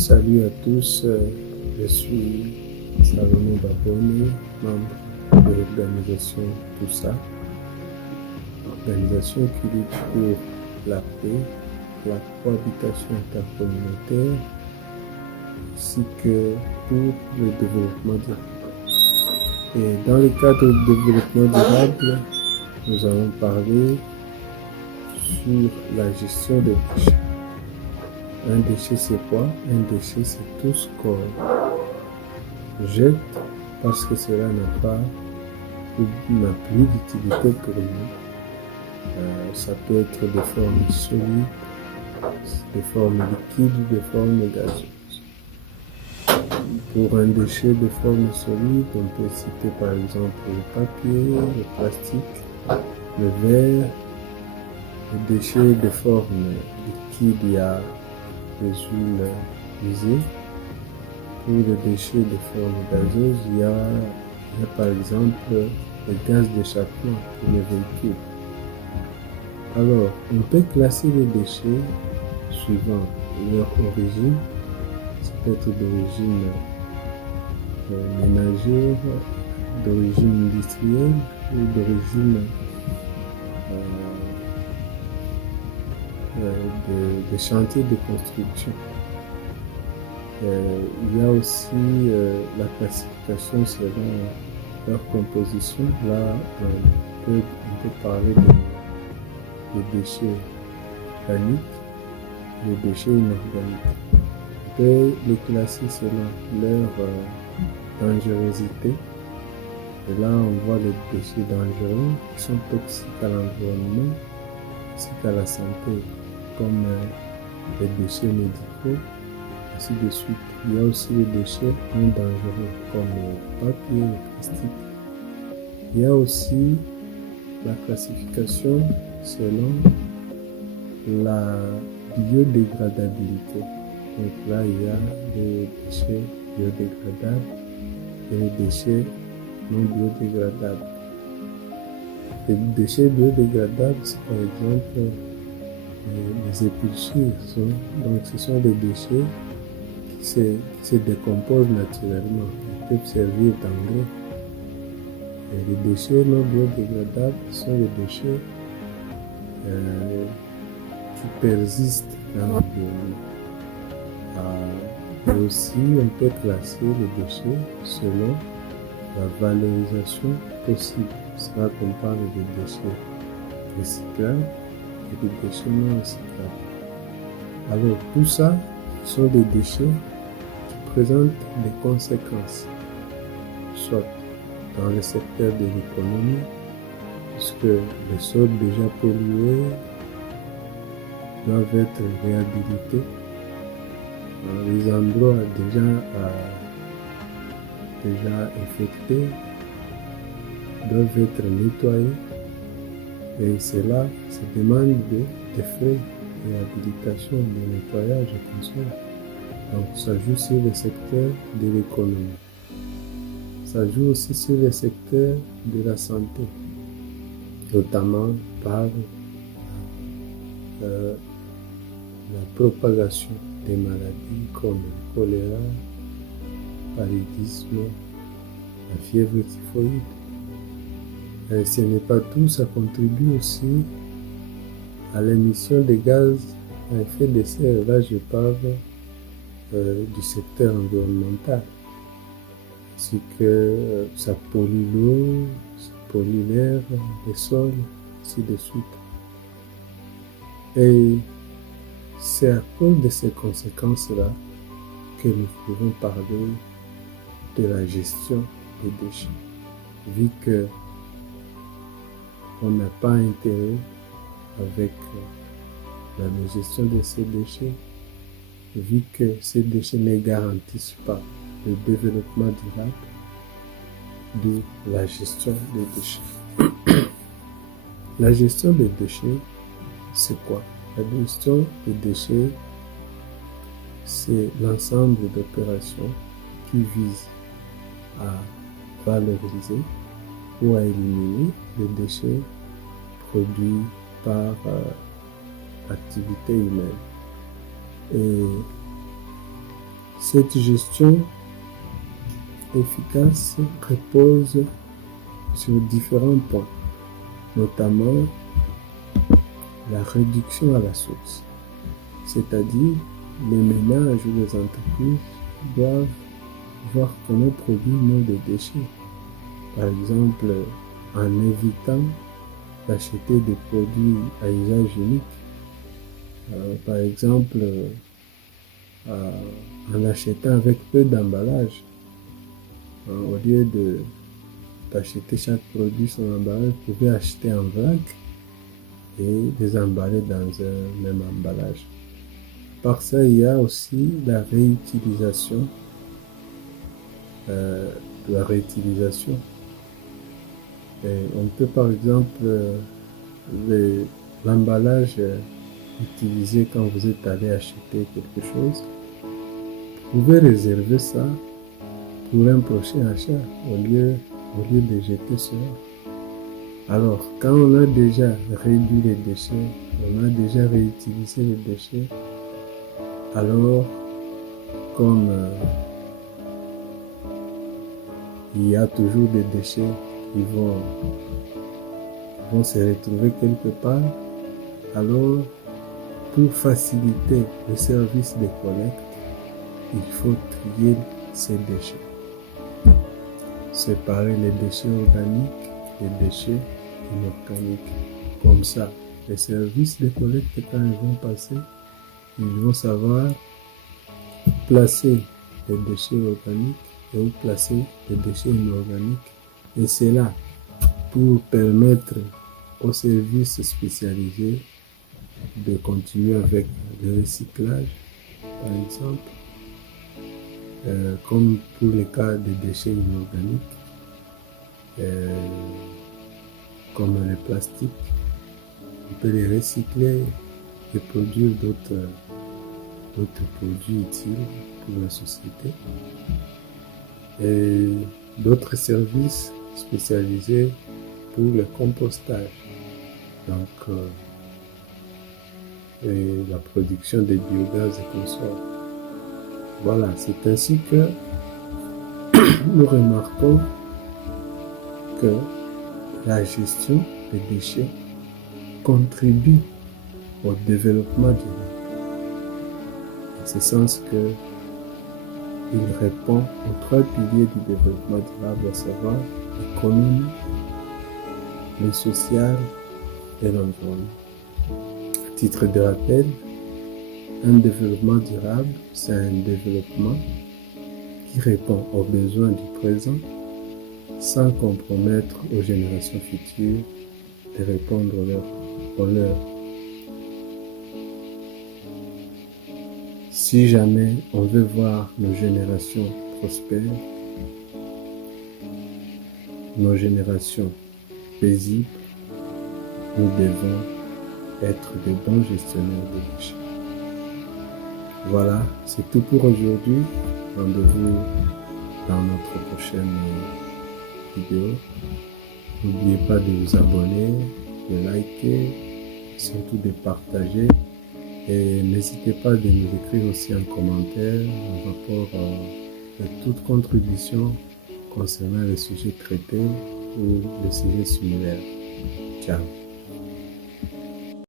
Salut à tous, je suis Salomon Babone, membre de l'organisation TOUSA, organisation qui lutte pour la paix, la cohabitation intercommunautaire, ainsi que pour le développement durable. Et dans le cadre du développement durable, nous allons parler sur la gestion des déchets. Un déchet, c'est quoi? Un déchet, c'est tout ce qu'on jette parce que cela n'a plus d'utilité pour nous. Ça peut être de forme solide, de forme liquide ou de forme gazeuse. Pour un déchet de forme solide, on peut citer par exemple le papier, le plastique, le verre. Les déchets de forme liquide, il y a les huiles usées. Pour les déchets de forme gazeuse, il y a par exemple les gaz d'échappement pour les véhicules. Alors, on peut classer les déchets suivant leur origine. Ça peut être d'origine ménagère, d'origine industrielle ou d'origine de chantiers de construction. Il y a aussi la classification selon leur composition. Là, on peut parler des déchets organiques, des déchets inorganiques. On peut les classer selon leur dangerosité. Et là, on voit les déchets dangereux qui sont toxiques à l'environnement, toxiques à la santé, comme les déchets médicaux, ainsi de suite. Il y a aussi les déchets non dangereux, comme le papier, le plastique. Il y a aussi la classification selon la biodégradabilité. Donc là, il y a les déchets biodégradables et les déchets non biodégradables. Les déchets biodégradables, c'est par exemple les épluchures. Donc ce sont des déchets qui se décomposent naturellement, qui peuvent servir d'engrais. Et les déchets non biodégradables sont les déchets qui persistent dans l'environnement. Et aussi, on peut classer les déchets selon la valorisation possible. C'est là qu'on parle de déchets recyclables et des déchets non recyclables. Alors, tout ça sont des déchets qui présentent des conséquences, soit dans le secteur de l'économie, puisque les sols déjà pollués doivent être réhabilités. Les endroits déjà infectés doivent être nettoyés, et cela se demande des frais de réhabilitation, de nettoyage et contrôle. Donc ça joue sur le secteur de l'économie. Ça joue aussi sur le secteur de la santé, notamment par la propagation des maladies comme le choléra, le paludisme, la fièvre typhoïde. Et ce n'est pas tout, ça contribue aussi à l'émission de gaz à effet de serre. Là, je parle du secteur environnemental. C'est que ça pollue l'eau, ça pollue l'air, les sols, ainsi de suite. Et c'est à cause de ces conséquences-là que nous pouvons parler de la gestion des déchets. Vu que on n'a pas intérêt avec la gestion de ces déchets, vu que ces déchets ne garantissent pas le développement durable, de la gestion des déchets. La gestion des déchets, c'est quoi? La gestion des déchets, c'est l'ensemble d'opérations qui visent à valoriser ou à éliminer les déchets produits par l'activité humaine. Et Cette gestion efficace repose sur différents points, notamment la réduction à la source, c'est-à-dire les ménages ou les entreprises doivent voir comment produire moins de déchets. Par exemple, en évitant d'acheter des produits à usage unique. Par exemple, en achetant avec peu d'emballage. Au lieu d'acheter chaque produit son emballage, vous pouvez acheter en vrac et les emballer dans un même emballage. Par ça, il y a aussi la réutilisation. Et on peut par exemple l'emballage utilisé quand vous êtes allé acheter quelque chose, vous pouvez réserver ça pour un prochain achat au lieu de jeter cela. Alors, quand on a déjà réduit les déchets, on a déjà réutilisé les déchets, alors comme il y a toujours des déchets qui vont se retrouver quelque part, alors pour faciliter le service de collecte, il faut trier ces déchets. Séparer les déchets organiques des déchets inorganiques. Comme ça, les services de collecte, quand ils vont passer, ils vont savoir placer les déchets organiques et où placer les déchets inorganiques. Et c'est là pour permettre aux services spécialisés de continuer avec le recyclage, par exemple, comme pour le cas des déchets inorganiques, comme le plastique, on peut les recycler et produire d'autres produits utiles pour la société. Et d'autres services spécialisés pour le compostage. Donc, et la production de biogaz et consorts. Voilà, c'est ainsi que nous remarquons que la gestion des déchets contribue au développement durable. En ce sens que il répond aux 3 piliers du développement durable, à savoir l'économie, le social et l'environnement. À titre de rappel, un développement durable, c'est un développement qui répond aux besoins du présent sans compromettre aux générations futures de répondre aux leurs. Si jamais on veut voir nos générations prospères, nos générations paisibles, nous devons être de bons gestionnaires de déchets. Voilà, c'est tout pour aujourd'hui. Rendez-vous dans notre prochaine vidéo. N'oubliez pas de vous abonner, de liker, surtout de partager. Et n'hésitez pas de nous écrire aussi un commentaire en rapport de toute contribution concernant le sujet traité ou le sujet similaire. Ciao.